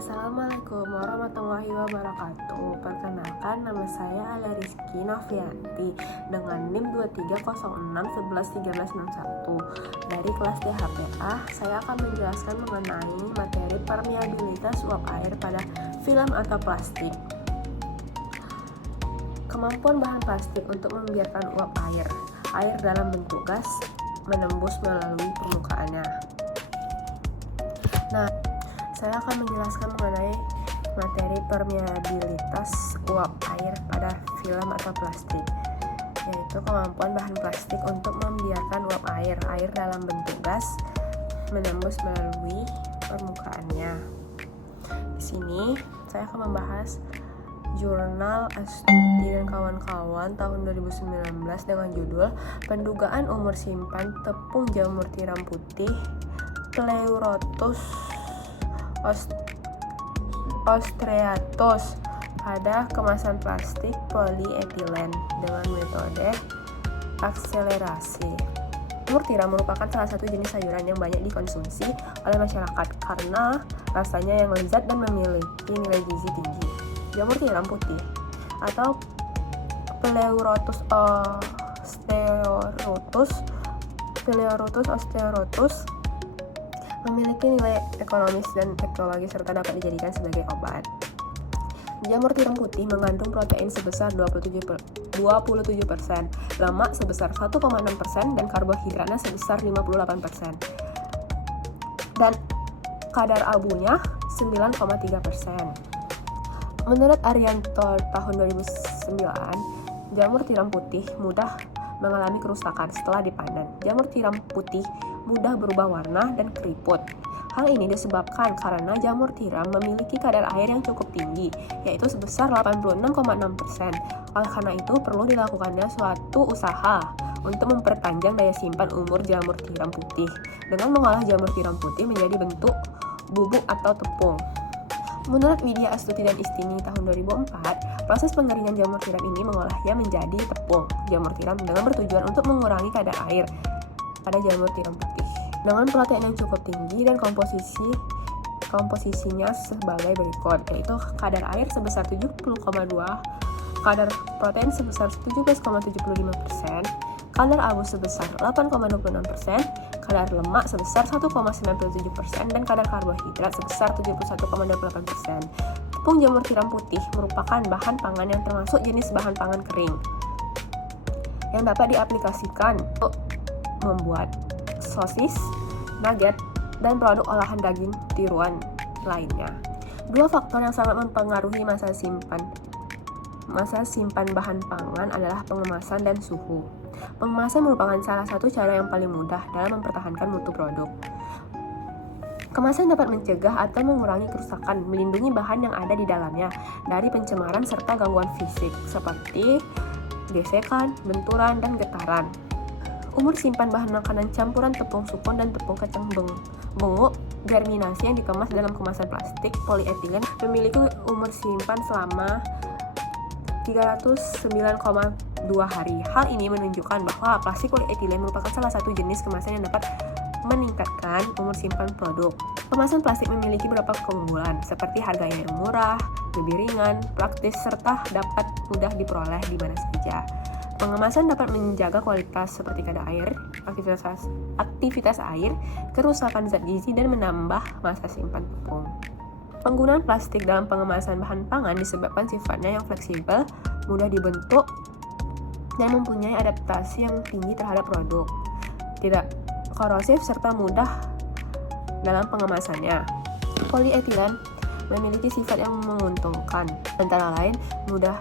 Assalamualaikum warahmatullahi wabarakatuh. Perkenalkan, nama saya Ala Rizky Novianti dengan NIM 2306111361 dari kelas DHPA. Saya akan menjelaskan mengenai materi permeabilitas uap air pada film atau plastik. Kemampuan bahan plastik untuk membiarkan uap air dalam bentuk gas menembus melalui permukaannya. Saya akan menjelaskan mengenai materi permeabilitas uap air pada film atau plastik, yaitu kemampuan bahan plastik untuk membiarkan uap air dalam bentuk gas menembus melalui permukaannya. Di sini saya akan membahas Jurnal Astuti dan kawan-kawan tahun 2019 dengan judul Pendugaan Umur Simpan Tepung Jamur Tiram Putih Pleurotus ostreatus pada kemasan plastik polietilen dengan metode akselerasi. Jamur tiram merupakan salah satu jenis sayuran yang banyak dikonsumsi oleh masyarakat karena rasanya yang lezat dan memiliki nilai gizi tinggi. Jamur tiram putih atau Pleurotus ostreatus memiliki nilai ekonomis dan teknologi serta dapat dijadikan sebagai obat. Jamur tiram putih mengandung protein sebesar 27%, lemak sebesar 1,6% dan karbohidratnya sebesar 58%. Dan kadar abunya 9,3%. Menurut Arianto tahun 2009, jamur tiram putih mudah mengalami kerusakan setelah dipanen. Jamur tiram putih mudah berubah warna dan keriput. Hal ini disebabkan karena jamur tiram memiliki kadar air yang cukup tinggi, yaitu sebesar 86,6%. Oleh karena itu, perlu dilakukannya suatu usaha untuk memperpanjang daya simpan umur jamur tiram putih dengan mengolah jamur tiram putih menjadi bentuk bubuk atau tepung. Menurut Widya Astuti dan Istini tahun 2004, proses pengeringan jamur tiram ini mengolahnya menjadi tepung jamur tiram dengan bertujuan untuk mengurangi kadar air pada jamur tiram putih dengan protein yang cukup tinggi dan komposisinya sebagai berikut, yaitu kadar air sebesar 70,2%, kadar protein sebesar 17,75%, kadar abu sebesar 8,26%, kadar lemak sebesar 1,97%, dan kadar karbohidrat sebesar 71,28%. Tepung jamur tiram putih merupakan bahan pangan yang termasuk jenis bahan pangan kering yang dapat diaplikasikan untuk membuat sosis, nugget, dan produk olahan daging tiruan lainnya. Dua faktor yang sangat mempengaruhi masa simpan bahan pangan adalah pengemasan dan suhu. Pengemasan merupakan salah satu cara yang paling mudah dalam mempertahankan mutu produk. Kemasan dapat mencegah atau mengurangi kerusakan, melindungi bahan yang ada di dalamnya dari pencemaran serta gangguan fisik seperti gesekan, benturan, dan getaran. Umur simpan bahan makanan campuran tepung sukun dan tepung kacang benguk germinasi yang dikemas dalam kemasan plastik polietilen memiliki umur simpan selama 309,2 hari. Hal ini menunjukkan bahwa plastik polietilen merupakan salah satu jenis kemasan yang dapat meningkatkan umur simpan produk. Kemasan plastik memiliki beberapa keunggulan, seperti harganya yang murah, lebih ringan, praktis, serta dapat mudah diperoleh di mana saja. Pengemasan dapat menjaga kualitas seperti kadar air, aktivitas air, kerusakan zat gizi, dan menambah masa simpan tepung. Penggunaan plastik dalam pengemasan bahan pangan disebabkan sifatnya yang fleksibel, mudah dibentuk, dan mempunyai adaptasi yang tinggi terhadap produk. Tidak korosif serta mudah dalam pengemasannya. Polietilen memiliki sifat yang menguntungkan, antara lain mudah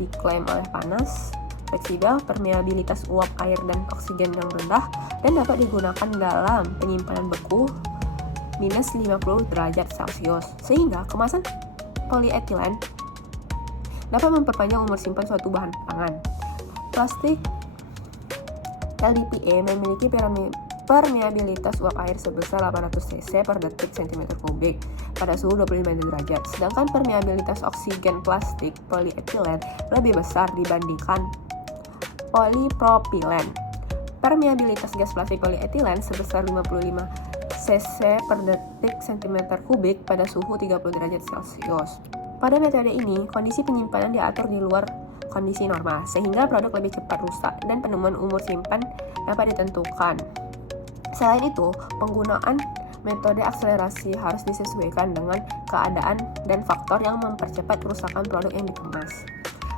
diklaim oleh panas, fleksibel, permeabilitas uap air dan oksigen yang rendah, dan dapat digunakan dalam penyimpanan beku minus 50 derajat Celcius, sehingga kemasan polietilen dapat memperpanjang umur simpan suatu bahan pangan. Plastik LDPE memiliki permeabilitas uap air sebesar 800 cc per detik cm3 pada suhu 25 derajat, sedangkan permeabilitas oksigen plastik polietilen lebih besar dibandingkan polipropilen. Permeabilitas gas plastik polietilen sebesar 55 cc per detik cm kubik pada suhu 30 derajat Celcius. Pada metode ini, kondisi penyimpanan diatur di luar kondisi normal, sehingga produk lebih cepat rusak dan penemuan umur simpan dapat ditentukan. Selain itu, penggunaan metode akselerasi harus disesuaikan dengan keadaan dan faktor yang mempercepat kerusakan produk yang dikemas.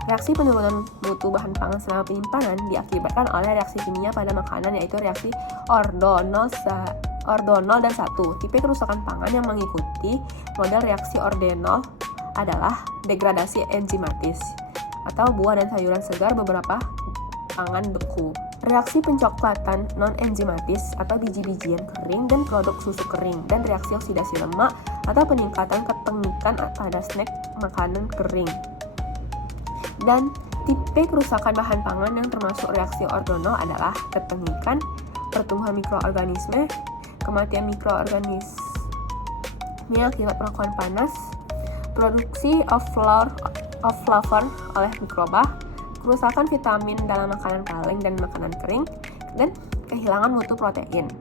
Reaksi penurunan mutu bahan pangan selama penyimpanan diakibatkan oleh reaksi kimia pada makanan, yaitu reaksi Ordonol dan 1. Tipe kerusakan pangan yang mengikuti model reaksi Ordonol adalah degradasi enzimatis atau buah dan sayuran segar beberapa pangan beku. Reaksi pencoklatan non-enzimatis atau biji-bijian kering dan produk susu kering, dan reaksi oksidasi lemak atau peningkatan ketengikan pada snack makanan kering. Dan tipe kerusakan bahan pangan yang termasuk reaksi Ordonol adalah ketengikan, pertumbuhan mikroorganisme, kematian mikroorganisme akibat perlakuan panas, produksi of flavor oleh mikroba, kerusakan vitamin dalam makanan kaleng dan makanan kering, dan kehilangan mutu protein.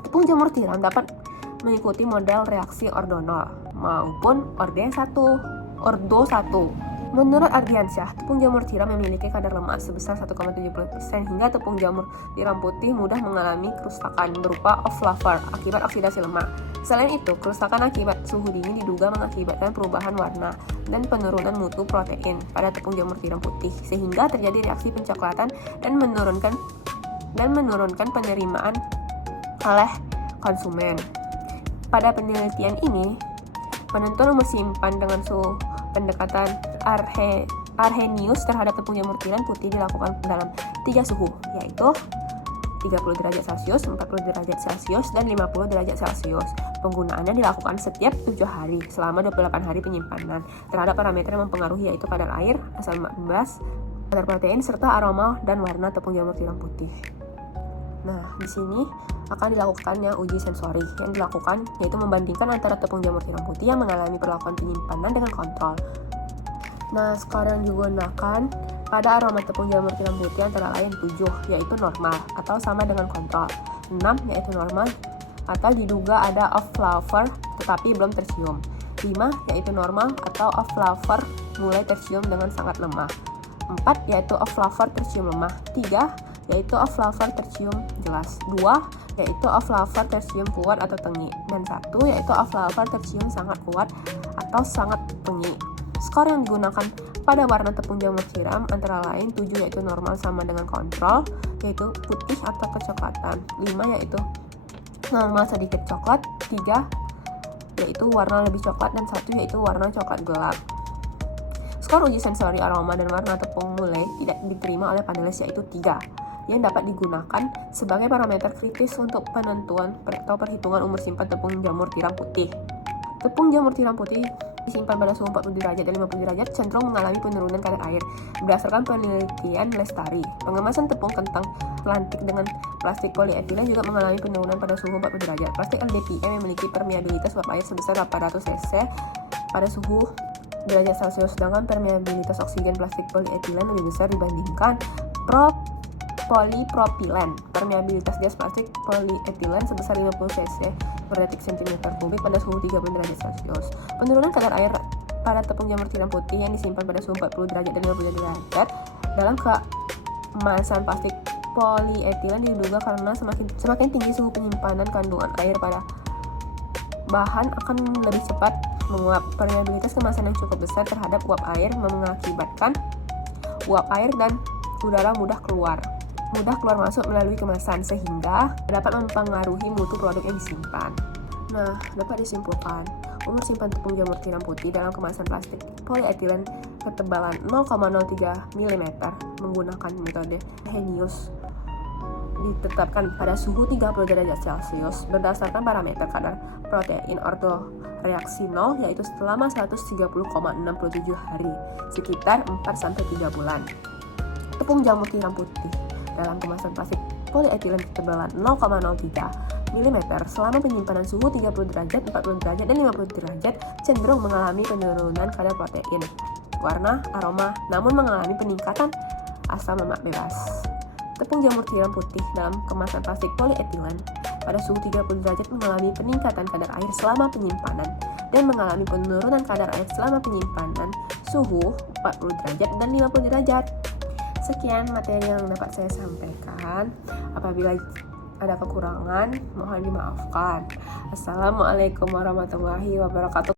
Tepung jamur tiram dapat mengikuti model reaksi Ordonol maupun Ordo 1. Menurut Ardiansyah, tepung jamur tiram memiliki kadar lemak sebesar 1,70% hingga tepung jamur tiram putih mudah mengalami kerusakan berupa off flavor akibat oksidasi lemak. Selain itu, kerusakan akibat suhu dingin diduga mengakibatkan perubahan warna dan penurunan mutu protein pada tepung jamur tiram putih, sehingga terjadi reaksi pencoklatan dan menurunkan penerimaan oleh konsumen. Pada penelitian ini, penentuan umur simpan dengan suhu pendekatan Arrhenius terhadap tepung jamur tiram putih dilakukan dalam 3 suhu, yaitu 30 derajat Celcius, 40 derajat Celcius, dan 50 derajat Celcius. Penggunaannya dilakukan setiap 7 hari selama 28 hari penyimpanan terhadap parameter yang mempengaruhi, yaitu kadar air, asam base, kadar protein, serta aroma dan warna tepung jamur tiram putih. Nah, di sini akan dilakukannya uji sensori yang dilakukan, yaitu membandingkan antara tepung jamur tiram putih yang mengalami perlakuan penyimpanan dengan kontrol. Nah, skor yang digunakan pada aroma tepung jamur tiram putih antara lain 7, yaitu normal atau sama dengan kontrol, 6, yaitu normal atau diduga ada off flavor tetapi belum tercium, 5, yaitu normal atau off flavor mulai tercium dengan sangat lemah, 4, yaitu off flavor tercium lemah, 3, yaitu off flavor tercium jelas, 2, yaitu off flavor tercium kuat atau tengi, dan 1, yaitu off flavor tercium sangat kuat atau sangat tengi. Skor yang digunakan pada warna tepung jamur tiram antara lain 7, yaitu normal sama dengan kontrol, yaitu putih atau kecoklatan, 5, yaitu normal sedikit coklat, 3, yaitu warna lebih coklat, dan 1, yaitu warna coklat gelap. Skor uji sensori aroma dan warna tepung mulai tidak diterima oleh panelis, yaitu 3, yang dapat digunakan sebagai parameter kritis untuk penentuan atau perhitungan umur simpan tepung jamur tiram putih. Tepung jamur tiram putih disimpan pada suhu 40 derajat dan 50 derajat cenderung mengalami penurunan kadar air. Berdasarkan penelitian Lestari, pengemasan tepung kentang pelantik dengan plastik polietilen juga mengalami penurunan pada suhu 40 derajat. Plastik LDPE memiliki permeabilitas uap air sebesar 800 cc pada suhu derajat Celcius, sedangkan permeabilitas oksigen plastik polietilen lebih besar dibandingkan polipropilen. Permeabilitas gas plastik polietilen sebesar 50 cc per detik cm kubik pada suhu 30 derajat Celcius. Penurunan kadar air pada tepung jamur tiram putih yang disimpan pada suhu 40 derajat dan 50 derajat dalam kemasan plastik polietilen diduga karena semakin tinggi suhu penyimpanan, kandungan air pada bahan akan lebih cepat menguap. Permeabilitas kemasan yang cukup besar terhadap uap air mengakibatkan uap air dan udara mudah keluar masuk melalui kemasan, sehingga dapat mempengaruhi mutu produk yang disimpan. Nah, dapat disimpulkan, umur simpan tepung jamur tiram putih dalam kemasan plastik polietilen ketebalan 0,03 mm menggunakan metode Arrhenius ditetapkan pada suhu 30 derajat Celcius berdasarkan parameter kadar protein ordo reaksi 0, yaitu selama 130,67 hari, sekitar 4-3 bulan. Tepung jamur tiram putih dalam kemasan plastik polietilen ketebalan 0,03 mm selama penyimpanan suhu 30 derajat, 40 derajat, dan 50 derajat cenderung mengalami penurunan kadar protein, warna, aroma, namun mengalami peningkatan asam lemak bebas. Tepung jamur tiram putih dalam kemasan plastik polietilen pada suhu 30 derajat mengalami peningkatan kadar air selama penyimpanan dan mengalami penurunan kadar air selama penyimpanan suhu 40 derajat dan 50 derajat. Sekian materi yang dapat saya sampaikan. Apabila ada kekurangan, mohon dimaafkan. Assalamualaikum warahmatullahi wabarakatuh.